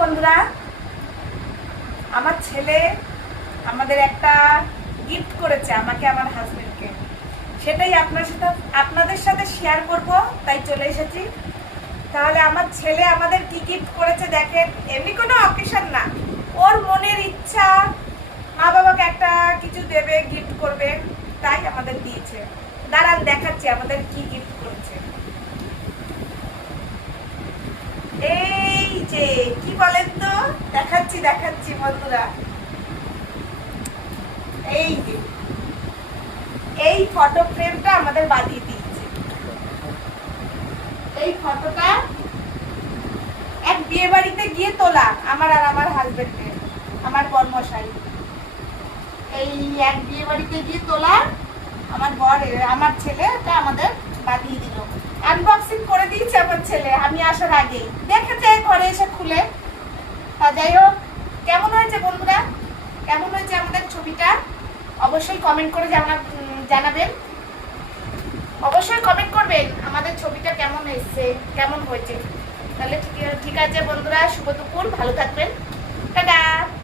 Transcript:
বন্ধুরা, আমার ছেলে আমাদের একটা গিফট করেছে আমাকে, আমার হাজবেন্ডকে। সেটাই আপনাদের সাথে শেয়ার করব, তাই চলে এসেছি। তাহলে আমার ছেলে আমাদের কি গিফট করেছে দেখেন। এমনি কোনো অকেশন না, ওর মনের ইচ্ছা, মা বাবাকে একটা কিছু দেবে, গিফট করবে, তাই আমাদের দিয়েছে। দাঁড়ান দেখাচ্ছি আমাদের কি গিফট করেছে। এই যে কি বলেন তো, দেখাচ্ছি বন্ধুরা। এই যে এই ফটো ফ্রেমটা আমাদের বানিয়ে দিয়েছে। এই ফটোটা এক বিয়ে বাড়িতে গিয়ে তোলা, আমার আর আমার হাজবেন্ডের, আমার বরমশাই। এই এক বিয়ে বাড়িতে গিয়ে তোলা আমার বর, আমার ছেলেটা আমাদের বানিয়ে দিল। আনবক্সিং করে দিয়েছে আমার ছেলে আমি আসার আগেই, দেখেছে ঘরে এসে খুলে। যাই হোক, কেমন হয়েছে বন্ধুরা, কেমন হয়েছে আমাদের ছবিটা অবশ্যই কমেন্ট করে জানাবেন। অবশ্যই কমেন্ট করবেন আমাদের ছবিটা কেমন এসেছে, কেমন হয়েছে। তাহলে ঠিক আছে বন্ধুরা, শুভ দুপুর, ভালো থাকবেন, টাটা।